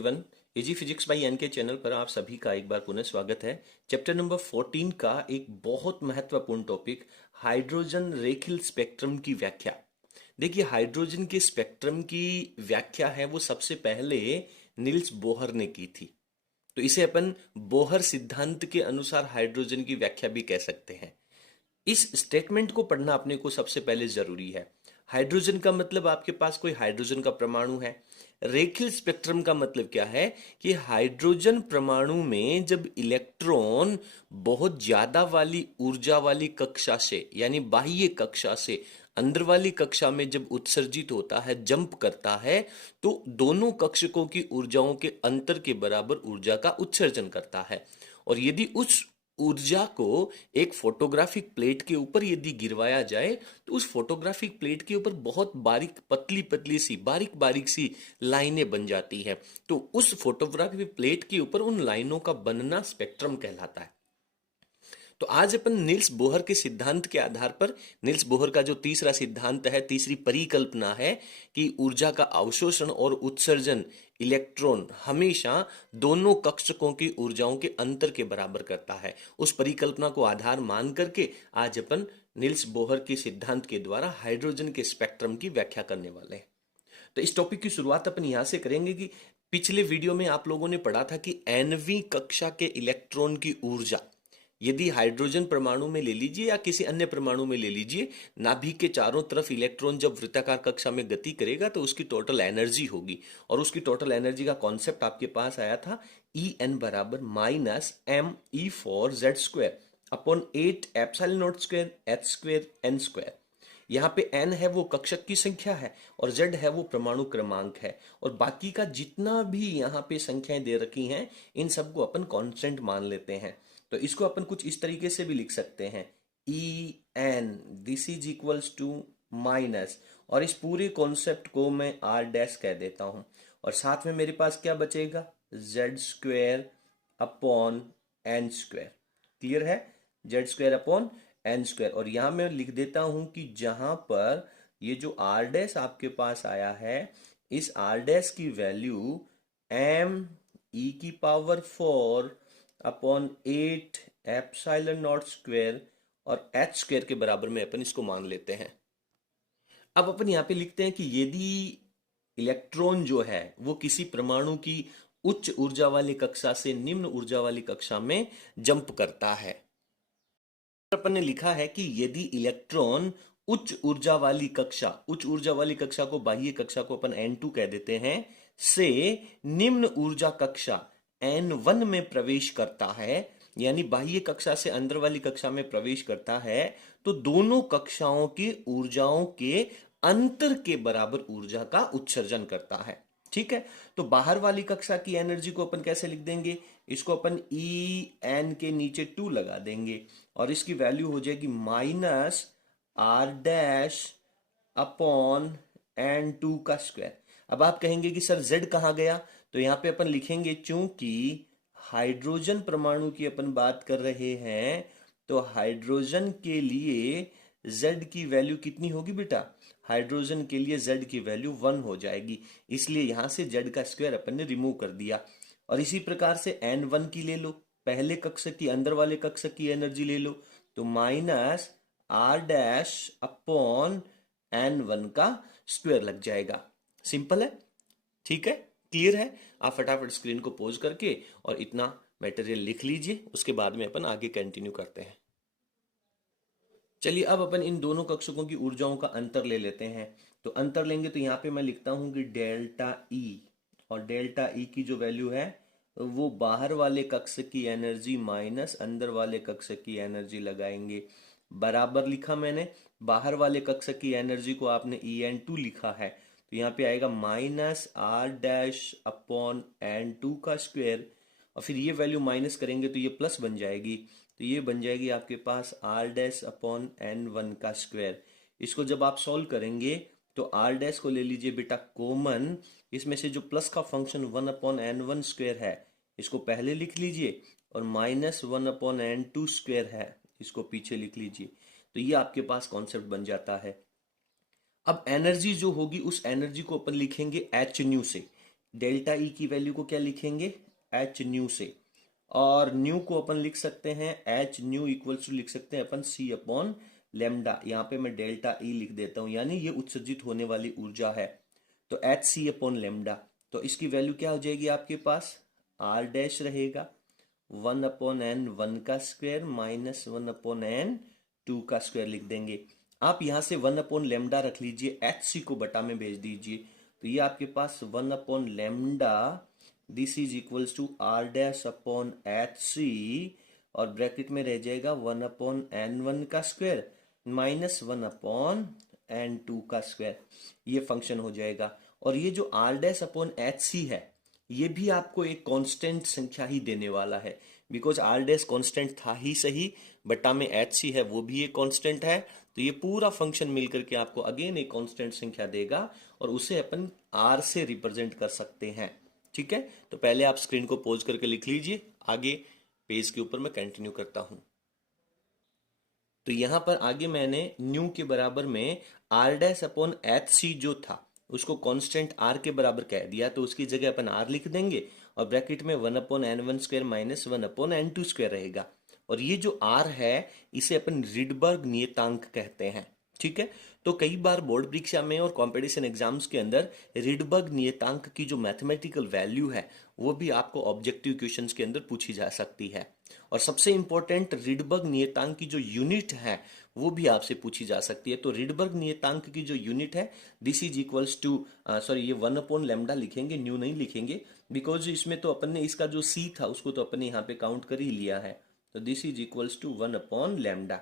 Everyone, easy physics by N K channel पर आप सभी का एक बार पुनः स्वागत है। चैप्टर नंबर 14 का एक बहुत महत्वपूर्ण टॉपिक हाइड्रोजन रेखीय स्पेक्ट्रम की व्याख्या। देखिए, हाइड्रोजन के स्पेक्ट्रम की व्याख्या है वो सबसे पहले नील्स बोहर ने की थी। तो इसे अपन बोहर सिद्धांत के अनुसार हाइड्रोजन की व्याख्या भी कह सकते हैं। इस स्टेटमेंट को पढ़ना अपने को सबसे पहले जरूरी है। हाइड्रोजन का मतलब आपके पास कोई हाइड्रोजन का परमाणु है। रेखीय स्पेक्ट्रम का मतलब क्या है कि हाइड्रोजन परमाणु में जब इलेक्ट्रॉन बहुत ज्यादा वाली ऊर्जा वाली कक्षा से यानी बाह्य कक्षा से अंदर वाली कक्षा में जब उत्सर्जित होता है, जंप करता है, तो दोनों कक्षकों की ऊर्जाओं के अंतर के बराबर ऊर्जा का उत्सर्जन करता है। और यदि उस ऊर्जा को एक फोटोग्राफिक प्लेट के ऊपर यदि गिरवाया जाए तो उस फोटोग्राफिक प्लेट के ऊपर बहुत बारीक पतली पतली सी बारीक बारीक सी लाइनें बन जाती है। तो उस फोटोग्राफिक प्लेट के ऊपर उन लाइनों का बनना स्पेक्ट्रम कहलाता है। तो आज अपन नील्स बोहर के सिद्धांत के आधार पर, नील्स बोहर का जो तीसरा सिद्धांत है, तीसरी परिकल्पना है कि ऊर्जा का अवशोषण और उत्सर्जन इलेक्ट्रॉन हमेशा दोनों कक्षकों की ऊर्जाओं के अंतर के बराबर करता है। उस परिकल्पना को आधार मान करके आज अपन नील्स बोहर के सिद्धांत के द्वारा हाइड्रोजन के स्पेक्ट्रम की व्याख्या करने वाले हैं। तो इस टॉपिक की शुरुआत अपन यहां से करेंगे कि पिछले वीडियो में आप लोगों ने पढ़ा था कि nवीं कक्षा के इलेक्ट्रॉन की ऊर्जा यदि हाइड्रोजन परमाणु में ले लीजिए या किसी अन्य परमाणु में ले लीजिए, नाभिक के चारों तरफ इलेक्ट्रॉन जब वृत्ताकार कक्षा में गति करेगा तो उसकी टोटल एनर्जी होगी। और उसकी टोटल एनर्जी का कॉन्सेप्ट आपके पास आया था ई एन बराबर minus M E four Z square upon 8 epsilon naught square H square N square. यहाँ पे n है वो कक्षक की संख्या है और z है वो परमाणु क्रमांक है, और बाकी का जितना भी यहाँ पे संख्याएं दे रखी हैं इन सबको अपन कांस्टेंट मान लेते हैं। तो इसको अपन कुछ इस तरीके से भी लिख सकते हैं, E N this is equals to minus, और इस पूरे कॉन्सेप्ट को मैं आर डैश कह देता हूं, और साथ में मेरे पास क्या बचेगा, Z square upon N square. Clear है, Z square upon N square. और यहां मैं लिख देता हूं कि जहां पर ये जो आर डैश आपके पास आया है, इस आर डैश की वैल्यू एम ई की power 4 upon 8 epsilon naught square और एच स्क्वायर के बराबर में अपन इसको मान लेते हैं। अब अपन यहां पे लिखते हैं कि यदि इलेक्ट्रॉन जो है वो किसी परमाणु की उच्च ऊर्जा वाली कक्षा से निम्न ऊर्जा वाली कक्षा में जंप करता है, अपन ने लिखा है कि यदि इलेक्ट्रॉन उच्च ऊर्जा वाली कक्षा, उच्च ऊर्जा वाली कक्षा को बाह्य कक्षा को अपन N2 कह देते हैं, से निम्न ऊर्जा कक्षा N1 में प्रवेश करता है, यानी बाह्य कक्षा से अंदर वाली कक्षा में प्रवेश करता है, तो दोनों कक्षाओं की ऊर्जाओं के अंतर के बराबर ऊर्जा का उत्सर्जन करता है। ठीक है, तो बाहर वाली कक्षा की एनर्जी को अपन कैसे लिख देंगे, इसको अपन ई एन के नीचे 2 लगा देंगे और इसकी वैल्यू हो जाएगी minus R dash upon N two का स्क्वायर। अब आप कहेंगे कि सर जेड कहाँ गया, तो यहां पे अपन लिखेंगे चूंकि हाइड्रोजन परमाणु की अपन बात कर रहे हैं, तो हाइड्रोजन के लिए z की वैल्यू कितनी होगी बेटा, हाइड्रोजन के लिए z की वैल्यू 1 हो जाएगी, इसलिए यहां से z का स्क्वायर अपन ने रिमूव कर दिया। और इसी प्रकार से n1 की ले लो, पहले कक्षक की अंदर वाले कक्षक की एनर्जी ले लो, तो minus R dash upon n1 का स्क्वायर लग जाएगा। सिंपल है, ठीक है, क्लियर है। आप फटाफट स्क्रीन को पॉज करके और इतना मटेरियल लिख लीजिए, उसके बाद में अपन आगे कंटिन्यू करते हैं। चलिए अब अपन इन दोनों कक्षकों की ऊर्जाओं का अंतर ले लेते हैं। तो अंतर लेंगे तो यहाँ पे मैं लिखता हूं कि डेल्टा ई, और डेल्टा ई की जो वैल्यू है वो बाहर वाले कक्षक की एनर्जी माइनस अंदर वाले कक्षक की एनर्जी लगाएंगे, बराबर लिखा मैंने। बाहर वाले कक्षक की एनर्जी को आपने ई एन टू लिखा है, तो यहाँ पे आएगा minus R dash upon N two का स्क्वायर, और फिर ये वैल्यू माइनस करेंगे तो ये प्लस बन जाएगी, तो ये बन जाएगी आपके पास R dash upon N one का स्क्वायर। इसको जब आप सॉल्व करेंगे तो आर डैश को ले लीजिए बेटा कॉमन, इसमें से जो प्लस का function 1 upon N one square है इसको पहले लिख लीजिए, और minus 1 upon N two square है इसको पीछे लिख लीजिए, तो ये आपके पास कॉन्सेप्ट बन जाता है। अब एनर्जी जो होगी उस एनर्जी को अपन लिखेंगे एच न्यू से। डेल्टा ई की वैल्यू को क्या लिखेंगे, एच न्यू से, और न्यू को अपन लिख सकते हैं एच न्यू इक्वल्स टू लिख सकते हैं अपन सी अपॉन लेमडा। यहाँ पे मैं डेल्टा ई लिख देता हूँ, यानी ये उत्सर्जित होने वाली ऊर्जा है। तो एच सी अपॉन लेमडा, तो इसकी वैल्यू क्या हो जाएगी आपके पास, आर डैश रहेगा 1/n1 का स्क्वायर माइनस 1/n2 का स्क्वायर लिख देंगे। आप यहाँ से 1/λ रख लीजिए, एच सी को बटा में भेज दीजिए, तो ये आपके पास 1/λ this is equals to R dash upon H C, और ब्रैकेट में रह जाएगा 1/n1 का स्क्वायर माइनस 1/n2 का स्क्वायर। ये फंक्शन हो जाएगा। और ये जो R dash upon H C है, ये भी आपको एक कांस्टेंट संख्या ही देने वाला है, बिकॉज आर डैश कांस्टेंट था ही सही, बटा में एच सी है वो भी एक कांस्टेंट है, तो ये पूरा फंक्शन मिलकर के आपको अगेन एक कांस्टेंट संख्या देगा, और उसे अपन आर से रिप्रेजेंट कर सकते हैं। ठीक है, तो पहले आप स्क्रीन को पॉज करके लिख लीजिए, आगे पेज के ऊपर मैं कंटिन्यू करता हूं। तो यहां पर आगे मैंने न्यू के बराबर में R dash upon H C जो था उसको कांस्टेंट आर के बराबर कह दिया, तो उसकी जगह अपन आर लिख देंगे, और ब्रैकेट में 1/n1 square minus 1/n2 square रहेगा। और ये जो आर है इसे अपन रिडबर्ग नियतांक कहते हैं। ठीक है, तो कई बार बोर्ड परीक्षा में और कंपटीशन एग्जाम्स के अंदर रिडबर्ग नियतांक की जो मैथमेटिकल वैल्यू है वो भी आपको ऑब्जेक्टिव क्वेश्चंस के अंदर पूछी जा सकती है। और सबसे इंपॉर्टेंट, रिडबर्ग नियतांक की जो यूनिट है वो भी आपसे पूछी जा सकती है। तो रिडबर्ग नियतांक की जो यूनिट है this is equals to, sorry ये 1/λ लिखेंगे, न्यू नहीं लिखेंगे, बिकॉज इसमें तो अपन ने इसका जो सी था उसको तो अपन ने यहाँ पे काउंट कर ही लिया है। तो दिस इज इक्वल्स टू 1/λ।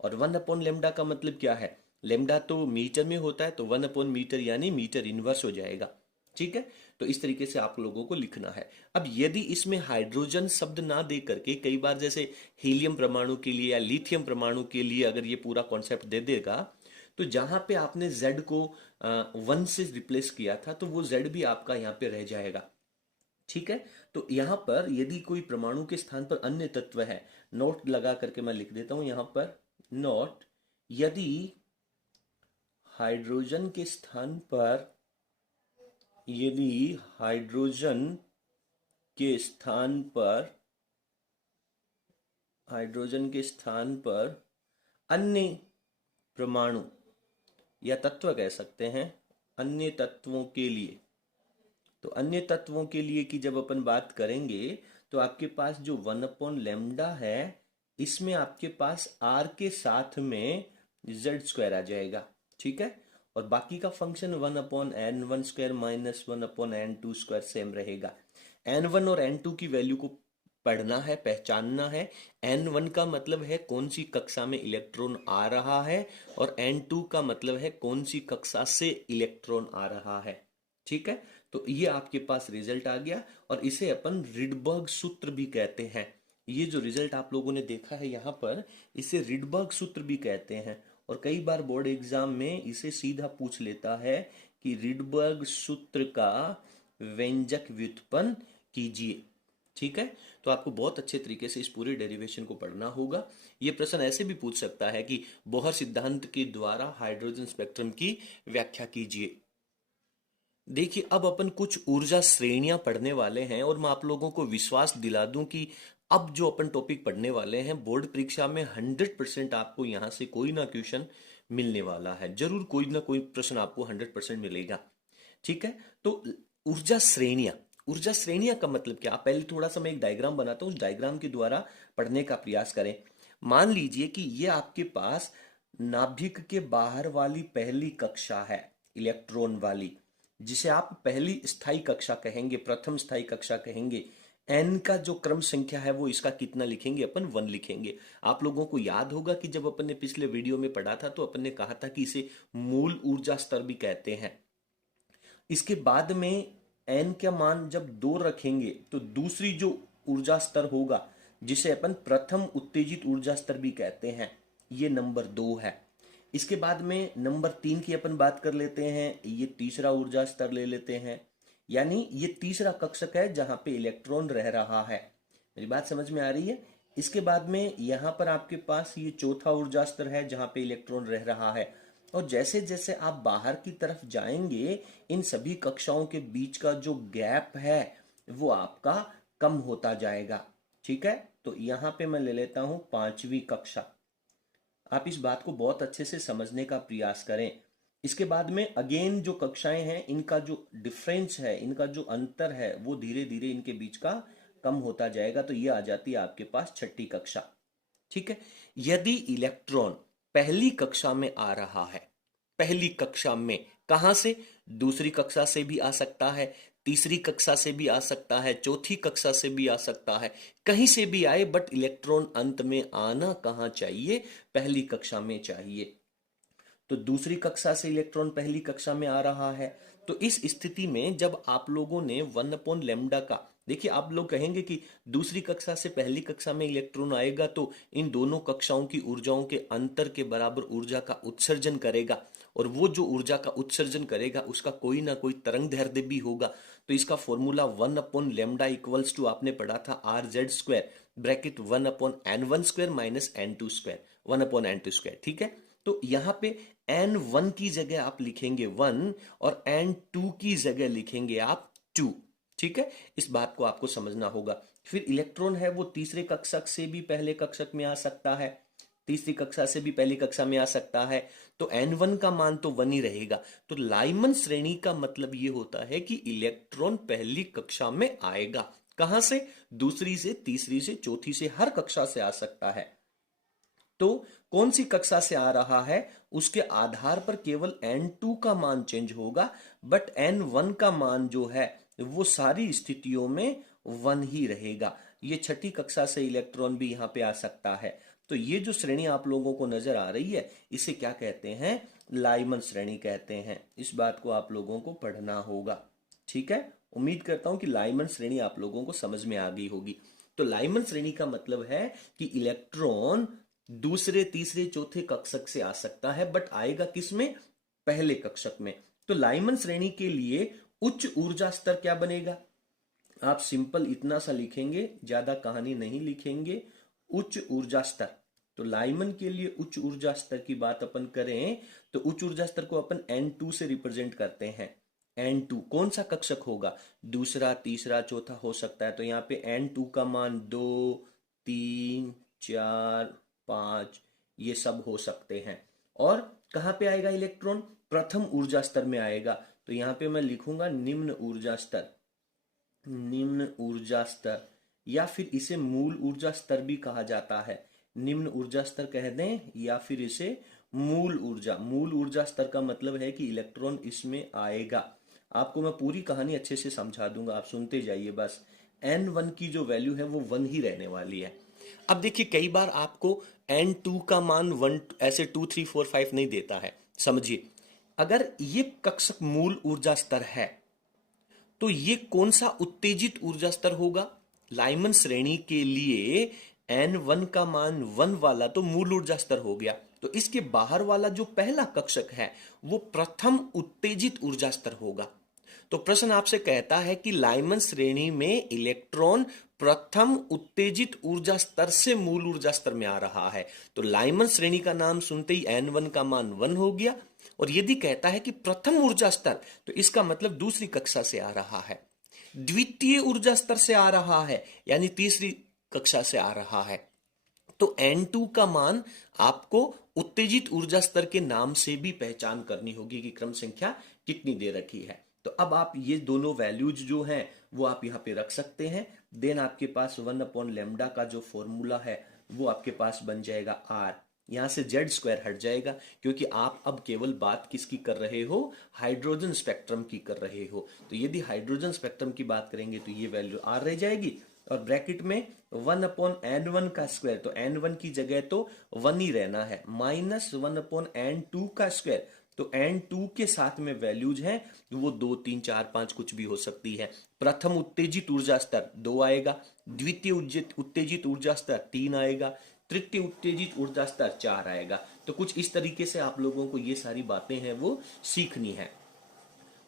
और 1/λ का मतलब क्या है, लेमडा तो मीटर में होता है, तो 1/मीटर यानी मीटर इनवर्स हो जाएगा। ठीक है, तो इस तरीके से आप लोगों को लिखना है। अब यदि इसमें हाइड्रोजन शब्द ना दे करके कई बार जैसे हीलियम परमाणु के लिए या लिथियम परमाणु के लिए अगर ये पूरा कॉन्सेप्ट दे देगा, तो जहां पे आपने Z को 1 से रिप्लेस किया था तो वो Z भी आपका यहाँ पे रह जाएगा। ठीक है, तो यहां पर यदि कोई परमाणु के स्थान पर अन्य तत्व है, नोट लगा करके मैं लिख देता हूं यहां पर नोट, यदि हाइड्रोजन के स्थान पर, यदि हाइड्रोजन के स्थान पर, हाइड्रोजन के स्थान पर अन्य परमाणु या तत्व कह सकते हैं, अन्य तत्वों के लिए, तो अन्य तत्वों के लिए की जब अपन बात करेंगे तो आपके पास जो 1/λ है इसमें आपके पास r के साथ में z² आ जाएगा। ठीक है, और बाकी का function 1/n1 square minus 1/n2 square same रहेगा। n1 और n2 की वैल्यू को पढ़ना है, पहचानना है। n1 का मतलब है कौन सी कक्षा में इलेक्ट्रॉन आ रहा है, और n2 का मतलब है कौन सी कक्षा से इलेक्ट्रॉन आ रहा है। ठीक है, तो ये आपके पास रिजल्ट आ गया, और इसे अपन रिडबर्ग सूत्र भी कहते हैं। ये जो रिजल्ट आप लोगों ने देखा है यहाँ पर, इसे रिडबर्ग सूत्र भी कहते हैं, और कई बार बोर्ड एग्जाम में इसे सीधा पूछ लेता है कि रिडबर्ग सूत्र का व्यंजक व्युत्पन्न कीजिए। ठीक है, तो आपको बहुत अच्छे तरीके से इस पूरे डेरिवेशन को पढ़ना होगा। ये प्रश्न ऐसे भी पूछ सकता है कि बोहर सिद्धांत के द्वारा हाइड्रोजन स्पेक्ट्रम की व्याख्या कीजिए। देखिए, अब अपन कुछ ऊर्जा श्रेणियां पढ़ने वाले हैं, और मैं आप लोगों को विश्वास दिला दूं कि अब जो अपन टॉपिक पढ़ने वाले हैं बोर्ड परीक्षा में 100% आपको यहां से कोई ना क्वेश्चन मिलने वाला है, जरूर कोई ना कोई प्रश्न आपको 100% मिलेगा। ठीक है, तो ऊर्जा श्रेणियां, ऊर्जा श्रेणियां का मतलब क्या, आप पहले थोड़ा सा मैं एक डायग्राम बनाता हूं, उस डायग्राम के द्वारा पढ़ने का प्रयास करें। मान लीजिए कि ये आपके पास नाभिक के बाहर वाली पहली कक्षा है, इलेक्ट्रॉन वाली, जिसे आप पहली स्थायी कक्षा कहेंगे, प्रथम स्थायी कक्षा कहेंगे। एन का जो क्रम संख्या है वो इसका कितना लिखेंगे, अपन 1 लिखेंगे। आप लोगों को याद होगा कि जब अपन ने पिछले वीडियो में पढ़ा था तो अपन ने कहा था कि इसे मूल ऊर्जा स्तर भी कहते हैं। इसके बाद में एन का मान जब 2 रखेंगे तो दूसरी जो ऊर्जा स्तर होगा जिसे अपन प्रथम उत्तेजित ऊर्जा स्तर भी कहते हैं, ये नंबर 2 है। इसके बाद में नंबर 3 की अपन बात कर लेते हैं, ये तीसरा ऊर्जा स्तर ले लेते हैं, यानी ये तीसरा कक्षक है जहां पे इलेक्ट्रॉन रह रहा है। मेरी बात समझ में आ रही है। इसके बाद में यहां पर आपके पास ये चौथा ऊर्जा स्तर है जहां पे इलेक्ट्रॉन रह रहा है। और जैसे जैसे आप बाहर की तरफ जाएंगे इन सभी कक्षाओं के बीच का जो गैप है वो आपका कम होता जाएगा। ठीक है, तो यहां पे मैं ले लेता हूं 5वीं कक्षा। आप इस बात को बहुत अच्छे से समझने का प्रयास करें। इसके बाद में अगेन जो कक्षाएं हैं इनका जो डिफरेंस है, इनका जो अंतर है वो धीरे धीरे इनके बीच का कम होता जाएगा। तो ये आ जाती है आपके पास 6ठी कक्षा। ठीक है, यदि इलेक्ट्रॉन पहली कक्षा में आ रहा है, पहली कक्षा में कहां से, दूसरी कक्षा से भी आ सकता है, तीसरी कक्षा से भी आ सकता है, चौथी कक्षा से भी आ सकता है, कहीं से भी आए, बट इलेक्ट्रॉन अंत में आना कहां चाहिए, पहली कक्षा में चाहिए। तो दूसरी कक्षा से इलेक्ट्रॉन पहली कक्षा में आ रहा है, तो इस स्थिति में जब आप लोगों ने 1/λ का, देखिए आप लोग कहेंगे कि दूसरी कक्षा से पहली कक्षा में इलेक्ट्रॉन आएगा तो इन दोनों कक्षाओं की ऊर्जाओं के अंतर के बराबर ऊर्जा का उत्सर्जन करेगा, और वो जो ऊर्जा का उत्सर्जन करेगा उसका कोई ना कोई तरंग दैर्ध्य भी होगा। तो इसका फॉर्मूला 1/λ इक्वल्स टू आपने पढ़ा था RZ² bracket 1/n1² minus n2², 1/n2²। ठीक है, तो यहाँ पे n1 की जगह आप लिखेंगे 1 और n2 की जगह लिखेंगे आप 2। ठीक है, इस बात को आपको समझना होगा। फिर इलेक्ट्रॉन है वो तीसरे कक्षक से भी पहले कक्षक में आ सकता है, तीसरी कक्षा से भी पहली कक्षा में आ सकता है, तो n1 का मान तो 1 ही रहेगा। तो लाइमन श्रेणी का मतलब ये होता है कि इलेक्ट्रॉन पहली कक्षा में आएगा, कहां से, दूसरी से, तीसरी से, चौथी से, हर कक्षा से आ सकता है। तो कौन सी कक्षा से आ रहा है उसके आधार पर केवल n2 का मान चेंज होगा, बट n1 का मान जो है वो सारी स्थितियों में 1 ही रहेगा। ये 6ठी कक्षा से इलेक्ट्रॉन भी यहां पे आ सकता है। तो ये जो श्रेणी आप लोगों को नजर आ रही है इसे क्या कहते हैं, लाइमन श्रेणी कहते हैं। इस बात को आप लोगों को पढ़ना होगा। ठीक है, उम्मीद करता हूं कि लाइमन श्रेणी आप लोगों को समझ में आ गई होगी। तो लाइमन श्रेणी का मतलब है कि इलेक्ट्रॉन दूसरे, तीसरे, चौथे कक्षक से आ सकता है, बट आएगा किस में, पहले कक्षक में। तो लाइमन श्रेणी के लिए उच्च ऊर्जा स्तर क्या बनेगा, आप सिंपल इतना सा लिखेंगे, ज्यादा कहानी नहीं लिखेंगे, उच्च ऊर्जा स्तर। तो लाइमन के लिए उच्च ऊर्जा स्तर की बात अपन करें तो उच्च ऊर्जा स्तर को अपन n2 से रिप्रेजेंट करते हैं। n2 कौन सा कक्षक होगा, दूसरा, तीसरा, चौथा हो सकता है। तो यहाँ पे n2 का मान 2, 3, 4, 5 ये सब हो सकते हैं। और कहां पे आएगा इलेक्ट्रॉन, प्रथम ऊर्जा स्तर में आएगा। तो यहां पे मैं लिखूंगा निम्न ऊर्जा स्तर, निम्न ऊर्जा स्तर, या फिर इसे मूल ऊर्जा स्तर भी कहा जाता है। निम्न ऊर्जा स्तर कह दें या फिर इसे मूल ऊर्जा, मूल ऊर्जा स्तर का मतलब है कि इलेक्ट्रॉन इसमें आएगा। आपको मैं पूरी कहानी अच्छे से समझा दूंगा, आप सुनते जाइए बस। n1 की जो वैल्यू है वो 1 ही रहने वाली है। अब देखिए कई बार आपको n2 का मान 1 ऐसे 2, 3, 4, 5 नहीं देता है। समझिए, अगर ये कक्षक मूल ऊर्जा स्तर है तो ये कौन सा उत्तेजित ऊर्जा स्तर होगा, लाइमन श्रेणी के लिए n1 का मान 1 वाला तो मूल ऊर्जा स्तर हो गया। तो इसके बाहर वाला जो पहला कक्षक है वो प्रथम उत्तेजित ऊर्जा स्तर होगा। तो प्रश्न आपसे कहता है कि लाइमन श्रेणी में इलेक्ट्रॉन प्रथम उत्तेजित ऊर्जा स्तर से मूल ऊर्जा स्तर में आ रहा है। तो लाइमन श्रेणी का नाम सुनते ही n1 का मान 1 हो गया। और यदि कहता है कि प्रथम ऊर्जा स्तर, तो इसका मतलब दूसरी कक्षा से आ रहा है। द्वितीय ऊर्जा स्तर से आ रहा है यानी तीसरी कक्षा से आ रहा है। तो n2 का मान आपको उत्तेजित ऊर्जा स्तर के नाम से भी पहचान करनी होगी कि क्रम संख्या कितनी दे रखी है। तो अब आप ये दोनों वैल्यूज जो हैं वो आप यहाँ पे रख सकते हैं। देन आपके पास 1/λ का जो फॉर्मूला है वो आपके पास बन जाएगा r। यहां से Z² हट जाएगा क्योंकि आप अब केवल बात किसकी कर रहे हो, हाइड्रोजन स्पेक्ट्रम की कर रहे हो। तो यदि हाइड्रोजन स्पेक्ट्रम की बात करेंगे तो ये वैल्यू r रह जाएगी और ब्रैकेट में 1/n1 का स्क्वायर, तो n1 की जगह तो 1 ही रहना है, माइनस 1/n2 का स्क्वायर। तो n2 के साथ में वैल्यूज हैं वो 2, 3, 4, 5 कुछ भी हो सकती है। प्रथम उत्तेजित ऊर्जा स्तर 2 आएगा, द्वितीय उत्तेजित ऊर्जा स्तर 3 आएगा, तृतीय उत्तेजित ऊर्जा स्तर 4 आएगा। तो कुछ इस तरीके से आप लोगों को ये सारी बातें हैं वो सीखनी है।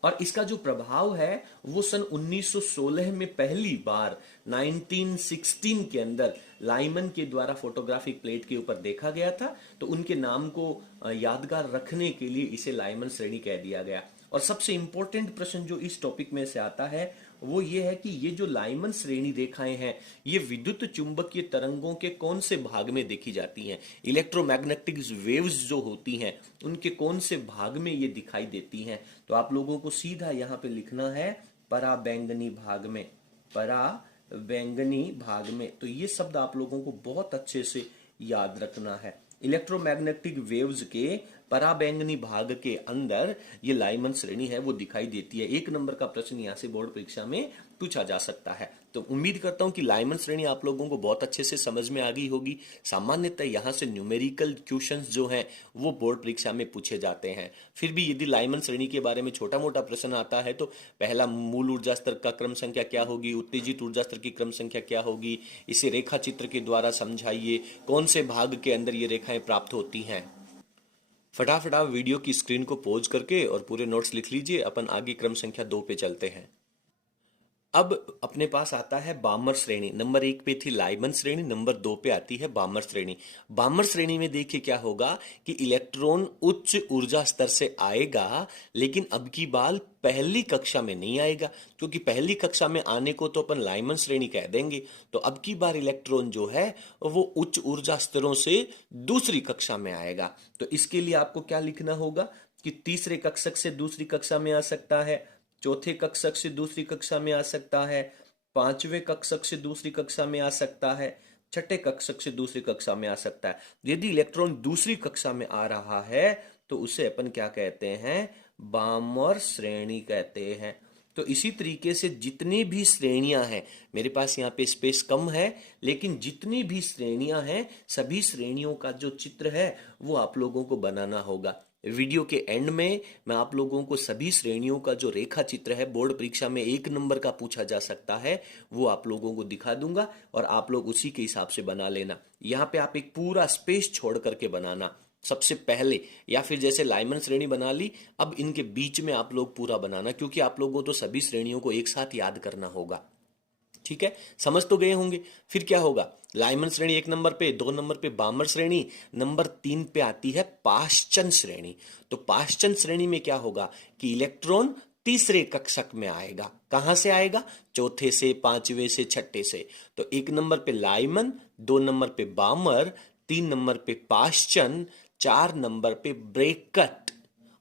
और इसका जो प्रभाव है वो सन 1916 में पहली बार 1916 के अंदर लाइमन के द्वारा फोटोग्राफिक प्लेट के ऊपर देखा गया था। तो उनके नाम को यादगार रखने के लिए इसे लाइमन श्रेणी कह दिया गया। और सबसे इंपॉर्टेंट प्रश्न जो इस टॉपिक में से आता है वो ये है कि ये जो लाइमन श्रेणी रेखाएं हैं ये विद्युत चुंबकीय तरंगों के कौन से भाग में देखी जाती हैं, इलेक्ट्रोमैग्नेटिक वेव्स जो होती हैं उनके कौन से भाग में ये दिखाई देती हैं। तो आप लोगों को सीधा यहाँ पे लिखना है पराबैंगनी भाग में, पराबैंगनी भाग में। तो ये शब्द आप लोगों को बहुत अच्छे से याद रखना है। इलेक्ट्रोमैग्नेटिक वेव्स के पराबैंगनी भाग के अंदर ये लाइमन श्रेणी है वो दिखाई देती है। 1 नंबर का प्रश्न यहाँ से बोर्ड परीक्षा में पूछा जा सकता है। तो उम्मीद करता हूं कि लाइमन श्रेणी आप लोगों को बहुत अच्छे से समझ में आ गई होगी। सामान्यतः यहाँ से न्यूमेरिकल क्वेश्चंस जो हैं वो बोर्ड परीक्षा में पूछे जाते हैं। फिर भी यदि लाइमन श्रेणी के बारे में छोटा मोटा प्रश्न आता है तो पहला, मूल ऊर्जा स्तर का क्रम संख्या क्या होगी, उत्तेजित ऊर्जा स्तर की क्रम संख्या क्या होगी, इसे रेखा चित्र के द्वारा समझाइए, कौन से भाग के अंदर ये रेखाएं प्राप्त होती हैं। फटाफट आप वीडियो की स्क्रीन को पॉज करके और पूरे नोट्स लिख लीजिए। अपन आगे क्रम संख्या 2 पे चलते हैं। अब अपने पास आता है बामर श्रेणी। नंबर 1 पे थी लाइमन श्रेणी, नंबर 2 पे आती है बामर श्रेणी। बामर श्रेणी में देखिए क्या होगा कि इलेक्ट्रॉन उच्च ऊर्जा स्तर से आएगा, लेकिन अब की बार पहली कक्षा में नहीं आएगा, क्योंकि पहली कक्षा में आने को तो अपन लाइमन श्रेणी कह देंगे। तो अब की बार इलेक्ट्रॉन जो है वो उच्च ऊर्जा स्तरों से दूसरी कक्षा में आएगा। तो इसके लिए आपको क्या लिखना होगा कि तीसरे कक्षक से दूसरी कक्षा में आ सकता है, चौथे कक्षक से दूसरी कक्षा में आ सकता है, पांचवें कक्षक से दूसरी कक्षा में आ सकता है, छठे कक्षक से दूसरी कक्षा में आ सकता है। यदि इलेक्ट्रॉन दूसरी कक्षा में आ रहा है तो उसे अपन क्या कहते हैं, बामर श्रेणी कहते हैं। तो इसी तरीके से जितनी भी श्रेणियां हैं, मेरे पास यहाँ पे स्पेस कम है, लेकिन जितनी भी श्रेणियां हैं सभी श्रेणियों का जो चित्र है वो आप लोगों को बनाना होगा। वीडियो के एंड में मैं आप लोगों को सभी श्रेणियों का जो रेखा चित्र है बोर्ड परीक्षा में 1 नंबर का पूछा जा सकता है वो आप लोगों को दिखा दूंगा और आप लोग उसी के हिसाब से बना लेना। यहाँ पे आप एक पूरा स्पेस छोड़ करके बनाना सबसे पहले, या फिर जैसे लाइमन श्रेणी बना ली, अब इनके बीच में आप लोग पूरा बनाना, क्योंकि आप लोगों को तो सभी श्रेणियों को एक साथ याद करना होगा। ठीक है, समझ तो गए होंगे। फिर क्या होगा, लाइमन श्रेणी 1 नंबर पे, 2 नंबर पे बामर श्रेणी, नंबर 3 पे आती है पाश्चन श्रेणी। तो पाश्चन श्रेणी में क्या होगा कि इलेक्ट्रॉन तीसरे कक्षक में आएगा। कहां से आएगा, चौथे से, पांचवे से, छठे से। तो 1 नंबर पे लाइमन, 2 नंबर पे बामर, 3 नंबर पे पाश्चन, 4 नंबर पे ब्रेकट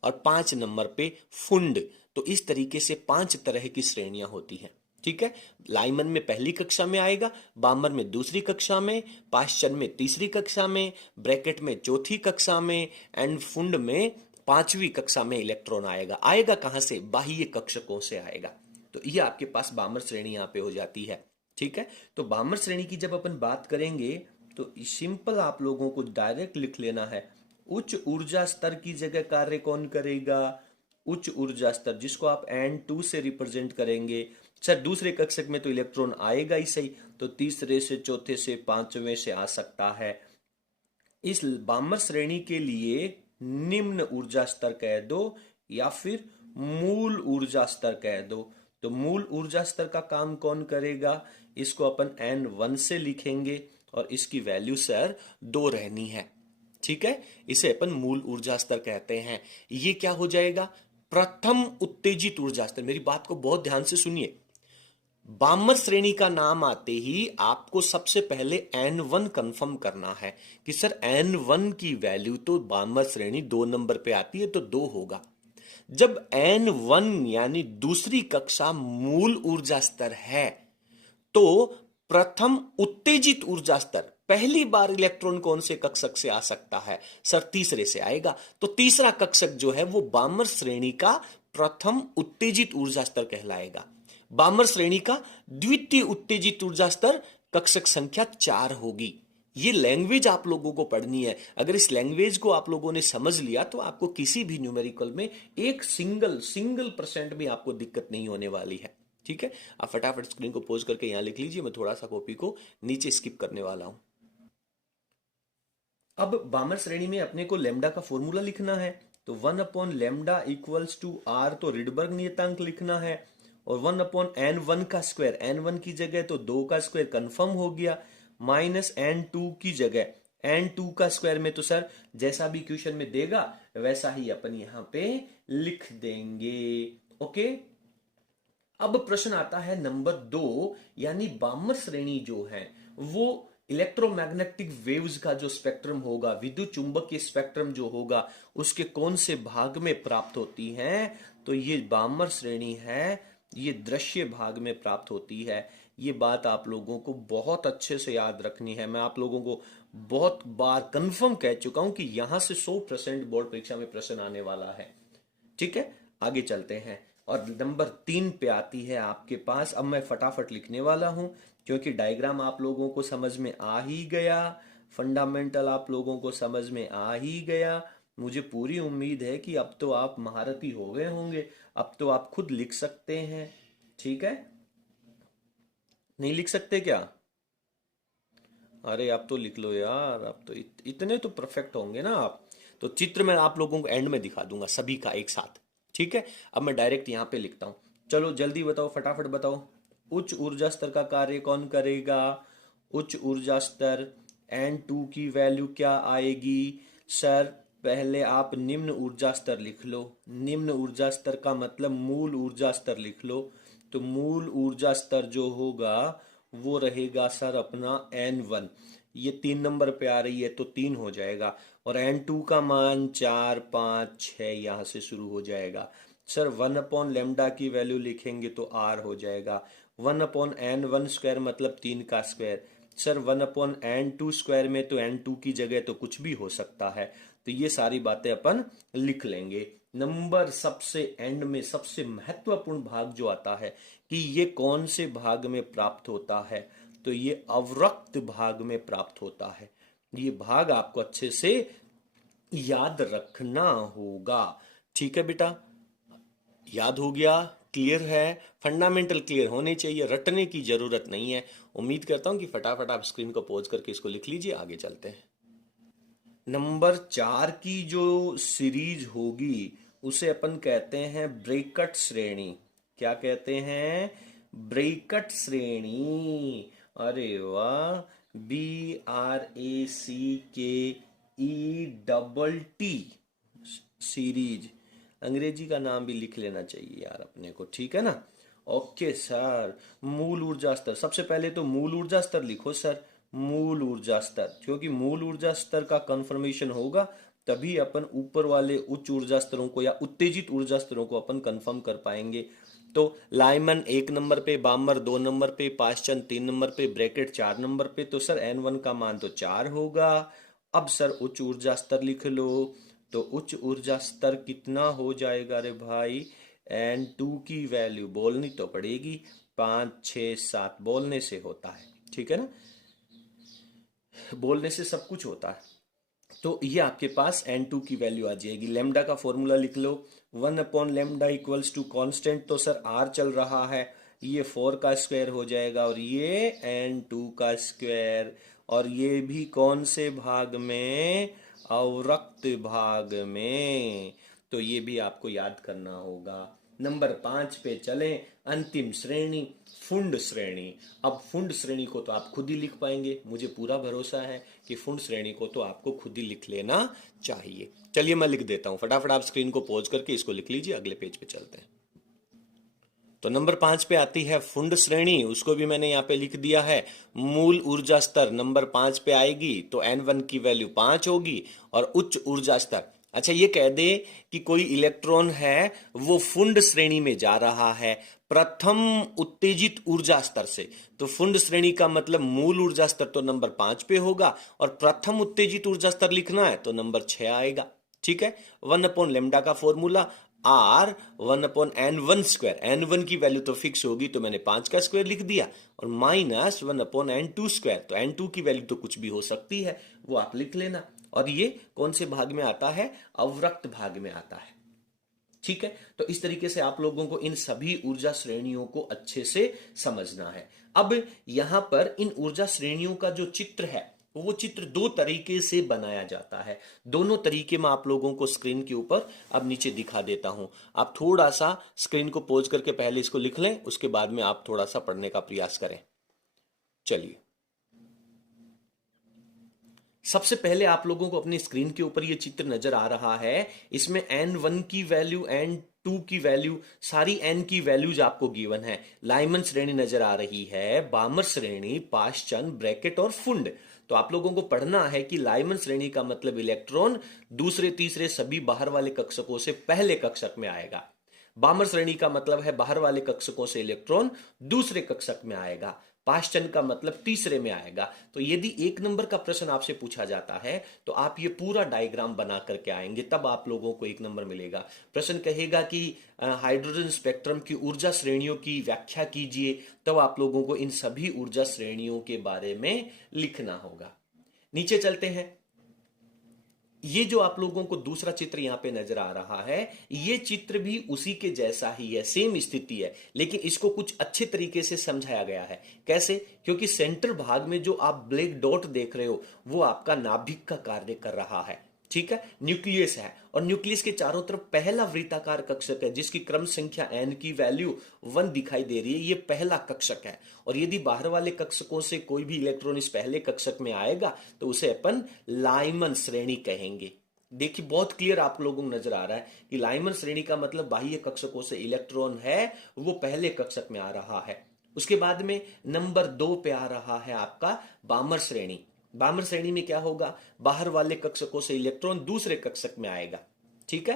और 5 नंबर पे फुंड। तो इस तरीके से 5 तरह की श्रेणियां होती हैं। ठीक है, लाइमन में पहली कक्षा में आएगा, बामर में दूसरी कक्षा में, पाश्चन में तीसरी कक्षा में, ब्रैकेट में चौथी कक्षा में एंड फुंड में 5वीं कक्षा में इलेक्ट्रॉन आएगा। आएगा कहां से, बाह्य कक्षकों से आएगा। तो ये आपके पास बामर श्रेणी यहां पे हो जाती है। ठीक है, तो बामर श्रेणी की जब अपन बात करेंगे तो सिंपल आप लोगों को डायरेक्ट लिख लेना है, उच्च ऊर्जा स्तर की जगह कार्य कौन करेगा, उच्च ऊर्जा स्तर, जिसको आप N2 से रिप्रेजेंट करेंगे। सर दूसरे कक्षक में तो इलेक्ट्रॉन आएगा ही सही, तो तीसरे से, चौथे से, पांचवें से आ सकता है। इस बामर श्रेणी के लिए निम्न ऊर्जा स्तर कह दो या फिर मूल ऊर्जा स्तर कह दो। तो मूल ऊर्जा स्तर का काम कौन करेगा, इसको अपन N1 से लिखेंगे और इसकी वैल्यू सर 2 रहनी है। ठीक है, इसे अपन मूल ऊर्जा स्तर कहते हैं। ये क्या हो जाएगा, प्रथम उत्तेजित ऊर्जा स्तर। मेरी बात को बहुत ध्यान से सुनिए, बामर श्रेणी का नाम आते ही आपको सबसे पहले N1 कंफर्म करना है कि सर N1 की वैल्यू तो बामर श्रेणी 2 नंबर पे आती है तो 2 होगा। जब N1 यानी दूसरी कक्षा मूल ऊर्जा स्तर है तो प्रथम उत्तेजित ऊर्जा स्तर, पहली बार इलेक्ट्रॉन कौन से कक्षक से आ सकता है, सर तीसरे से आएगा। तो तीसरा कक्षक जो है वो बामर श्रेणी का प्रथम उत्तेजित ऊर्जा स्तर कहलाएगा। बामर श्रेणी का द्वितीय उत्तेजित ऊर्जा स्तर कक्षक संख्या 4 होगी। ये लैंग्वेज आप लोगों को पढ़नी है। अगर इस लैंग्वेज को आप लोगों ने समझ लिया तो आपको किसी भी न्यूमेरिकल में एक सिंगल परसेंट भी आपको दिक्कत नहीं होने वाली है। ठीक है, आप फटाफट स्क्रीन को पॉज करके यहां लिख लीजिए, मैं थोड़ा सा कॉपी को नीचे स्किप करने वाला हूं। अब बामर श्रेणी में अपने को लेमडा का फॉर्मूला लिखना है। तो 1/λ=r, तो रिडबर्ग नियतांक लिखना है, और 1/n1 का स्क्वायर, n1 की जगह तो 2 का स्क्वायर कंफर्म हो गया, माइनस n2 की जगह n2 का स्क्वायर में तो सर जैसा भी क्वेश्चन में देगा वैसा ही अपन यहां पे लिख देंगे। ओके, अब प्रश्न आता है नंबर 2, यानी बामर श्रेणी जो है वो इलेक्ट्रोमैग्नेटिक वेव्स का जो स्पेक्ट्रम होगा, विद्युत चुंबकीय स्पेक्ट्रम जो होगा, उसके कौन से भाग में प्राप्त होती है। तो ये बामर श्रेणी है, ये दृश्य भाग में प्राप्त होती है। ये बात आप लोगों को बहुत अच्छे से याद रखनी है। मैं आप लोगों को बहुत बार कंफर्म कह चुका हूं कि यहां से 100% बोर्ड परीक्षा में प्रश्न आने वाला है। ठीक है, आगे चलते हैं, और नंबर 3 पे आती है आपके पास। अब मैं फटाफट लिखने वाला हूं क्योंकि डायग्राम आप लोगों को समझ में आ ही गया, फंडामेंटल आप लोगों को समझ में आ ही गया। मुझे पूरी उम्मीद है कि अब तो आप महारथी हो गए होंगे, अब तो आप खुद लिख सकते हैं। ठीक है, नहीं लिख सकते क्या? अरे आप तो लिख लो यार, आप तो इतने तो परफेक्ट होंगे ना आप। तो चित्र मैं आप लोगों को एंड में दिखा दूंगा सभी का एक साथ। ठीक है, अब मैं डायरेक्ट यहाँ पे लिखता हूँ। चलो जल्दी बताओ, फटाफट बताओ। उच्च ऊर्जा स्तर का कार्य कौन करेगा? उच्च ऊर्जा स्तर N2 की वैल्यू क्या आएगी? सर पहले आप निम्न ऊर्जा स्तर लिख लो। निम्न ऊर्जा स्तर का मतलब मूल ऊर्जा स्तर लिख लो। तो मूल ऊर्जा स्तर जो होगा वो रहेगा सर अपना N1। ये 3 नंबर पे आ रही है तो 3 हो जाएगा, और N2 का मान 4, 5, 6 यहां से शुरू हो जाएगा। सर 1/λ की वैल्यू लिखेंगे तो R हो जाएगा। 1/n1 स्क्वायर मतलब 3 का स्क्वायर। सर 1/n2 स्क्वायर में तो n2 की जगह तो कुछ भी हो सकता है। तो ये सारी बातें अपन लिख लेंगे। नंबर सबसे एंड में सबसे महत्वपूर्ण भाग जो आता है कि ये कौन से भाग में प्राप्त होता है, तो ये अवरक्त भाग में प्राप्त होता है। ये भाग आपको अच्छे से याद रखना होगा। ठीक है बेटा, याद हो गया? क्लियर है? फंडामेंटल क्लियर होने चाहिए, रटने की जरूरत नहीं है। उम्मीद करता हूं कि फटाफट आप स्क्रीन को पॉज करके इसको लिख लीजिए। आगे चलते हैं। नंबर 4 की जो सीरीज होगी उसे अपन कहते हैं ब्रैकेट श्रेणी। क्या कहते हैं? ब्रैकेट श्रेणी। अरे वाह, BRACKET सीरीज। अंग्रेजी का नाम भी लिख लेना चाहिए यार अपने को, ठीक है ना? ओके सर, मूल ऊर्जा स्तर, सबसे पहले तो मूल ऊर्जा स्तर लिखो सर। मूल ऊर्जा स्तर, क्योंकि मूल ऊर्जा स्तर का कंफर्मेशन होगा तभी अपन ऊपर वाले उच्च ऊर्जा स्तरों को या उत्तेजित ऊर्जा स्तरों को अपन कंफर्म कर पाएंगे। तो लाइमन 1 नंबर पे, बामर 2 नंबर पे, पाश्चन 3 नंबर पे, ब्रैकेट 4 नंबर पे। तो सर N1 का मान तो 4 होगा। अब सर उच्च ऊर्जा स्तर लिख लो। तो उच्च ऊर्जा स्तर कितना हो जाएगा रे भाई? N2 की वैल्यू बोलनी तो पड़ेगी, 5, 6, 7 बोलने से होता है। ठीक है ना, बोलने से सब कुछ होता है। तो ये आपके पास N2 की वैल्यू आ जाएगी। लेमडा का फॉर्मूला लिख लो। 1/λ कांस्टेंट, तो सर R चल रहा है, ये 4 का स्क्वायर हो जाएगा, और ये N2 का स्क्वायर। और ये भी कौन से भाग में? अवरक्त भाग में। तो ये भी आपको याद करना होगा। नंबर 5 पे चलें, अंतिम श्रेणी फुंड श्रेणी। अब फुंड श्रेणी को तो आप खुद ही लिख पाएंगे, मुझे पूरा भरोसा है कि फुंड श्रेणी को तो आपको खुद ही लिख लेना चाहिए। चलिए मैं लिख देता हूं, फटाफट आप स्क्रीन को पॉज करके इसको लिख लीजिए। अगले पेज पे चलते हैं। तो नंबर 5 पे आती है फुंड श्रेणी, उसको भी मैंने यहाँ पे लिख दिया है। मूल ऊर्जा स्तर नंबर 5 पे आएगी तो N1 की वैल्यू 5 होगी, और उच्च ऊर्जा स्तर, अच्छा ये कह दे कि कोई इलेक्ट्रॉन है वो फुंड श्रेणी में जा रहा है प्रथम उत्तेजित ऊर्जा स्तर से, तो फुंड श्रेणी का मतलब मूल ऊर्जा स्तर तो नंबर 5 पे होगा, और प्रथम उत्तेजित ऊर्जा स्तर लिखना है तो नंबर 6 आएगा। ठीक है, 1/λ का formula R 1/n1 square, N1 की वैल्यू तो फिक्स होगी तो मैंने 5 का स्क्वायर लिख दिया, और माइनस 1/n2 स्क्वायर, तो N2 की वैल्यू तो कुछ भी हो सकती है, वो आप लिख लेना। और ये कौन से भाग में आता है? अवरक्त भाग में आता है। ठीक है, तो इस तरीके से आप लोगों को इन सभी ऊर्जा श्रेणियों को अच्छे से समझना है। अब यहां पर इन ऊर्जा श्रेणियों का जो चित्र है वो चित्र दो तरीके से बनाया जाता है। दोनों तरीके मैं आप लोगों को स्क्रीन के ऊपर अब नीचे दिखा देता हूं। आप थोड़ा सा स्क्रीन को पॉज करके पहले इसको लिख लें, उसके बाद में आप थोड़ा सा पढ़ने का प्रयास करें। चलिए, सबसे पहले आप लोगों को अपनी स्क्रीन के ऊपर ये चित्र नजर आ रहा है। इसमें n1 की वैल्यू, n2 की वैल्यू, सारी n की वैल्यूज आपको गिवन है। लाइमन श्रेणी नजर आ रही है, बामर श्रेणी, पाश्चन, ब्रैकेट और फुंड। तो आप लोगों को पढ़ना है कि लाइमन श्रेणी का मतलब इलेक्ट्रॉन दूसरे तीसरे सभी बाहर वाले कक्षकों से पहले कक्षक में आएगा। बामर श्रेणी का मतलब है बाहर वाले कक्षकों से इलेक्ट्रॉन दूसरे कक्षक में आएगा। पाश्चन का मतलब तीसरे में आएगा। तो यदि 1 नंबर का प्रश्न आपसे पूछा जाता है तो आप ये पूरा डायग्राम बना करके आएंगे, तब आप लोगों को 1 नंबर मिलेगा। प्रश्न कहेगा कि हाइड्रोजन स्पेक्ट्रम की ऊर्जा श्रेणियों की व्याख्या कीजिए, तब आप लोगों को इन सभी ऊर्जा श्रेणियों के बारे में लिखना होगा। नीचे चलते हैं। ये जो आप लोगों को दूसरा चित्र यहां पे नजर आ रहा है, ये चित्र भी उसी के जैसा ही है, सेम स्थिति है, लेकिन इसको कुछ अच्छे तरीके से समझाया गया है। कैसे? क्योंकि सेंटर भाग में जो आप ब्लैक डॉट देख रहे हो वो आपका नाभिक का कार्य कर रहा है। ठीक है, न्यूक्लियस है, और न्यूक्लियस के चारों तरफ पहला वृत्ताकार कक्षक है जिसकी क्रम संख्या n की वैल्यू 1 दिखाई दे रही है। ये पहला कक्षक है, और यदि बाहर वाले कक्षकों से कोई भी इलेक्ट्रॉन इस पहले कक्षक में आएगा तो उसे अपन लाइमन श्रेणी कहेंगे। देखिए, बहुत क्लियर आप लोगों को नजर आ रहा है कि लाइमन श्रेणी का मतलब बाह्य कक्षकों से इलेक्ट्रॉन है वो पहले कक्षक में आ रहा है। उसके बाद में नंबर 2 पे आ रहा है आपका बामर श्रेणी। बामर श्रेणी में क्या होगा? बाहर वाले कक्षकों से इलेक्ट्रॉन दूसरे कक्षक में आएगा। ठीक है,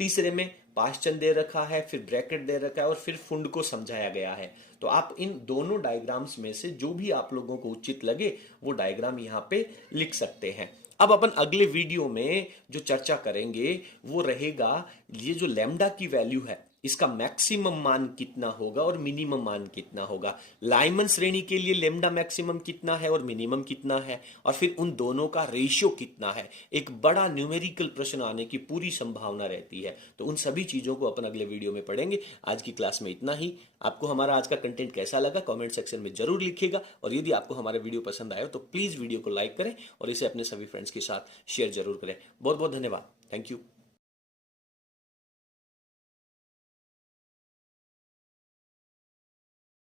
तीसरे में पाश्चन दे रखा है, फिर ब्रैकेट दे रखा है, और फिर फुंड को समझाया गया है। तो आप इन दोनों डायग्राम्स में से जो भी आप लोगों को उचित लगे वो डायग्राम यहां पे लिख सकते हैं। अब अपन अगले वीडियो में जो चर्चा करेंगे वो रहेगा ये जो लैम्डा की वैल्यू है इसका मैक्सिमम मान कितना होगा और मिनिमम मान कितना होगा। लाइमन श्रेणी के लिए लैम्डा मैक्सिमम कितना है और मिनिमम कितना है, और फिर उन दोनों का रेशियो कितना है। एक बड़ा न्यूमेरिकल प्रश्न आने की पूरी संभावना रहती है। तो उन सभी चीजों को अपन अगले वीडियो में पढ़ेंगे। आज की क्लास में इतना ही। आपको हमारा आज का कंटेंट कैसा लगा कमेंट सेक्शन में जरूर लिखिएगा, और यदि आपको हमारा वीडियो पसंद आया तो प्लीज वीडियो को लाइक करें और इसे अपने सभी फ्रेंड्स के साथ शेयर जरूर करें। बहुत बहुत धन्यवाद। Thank you.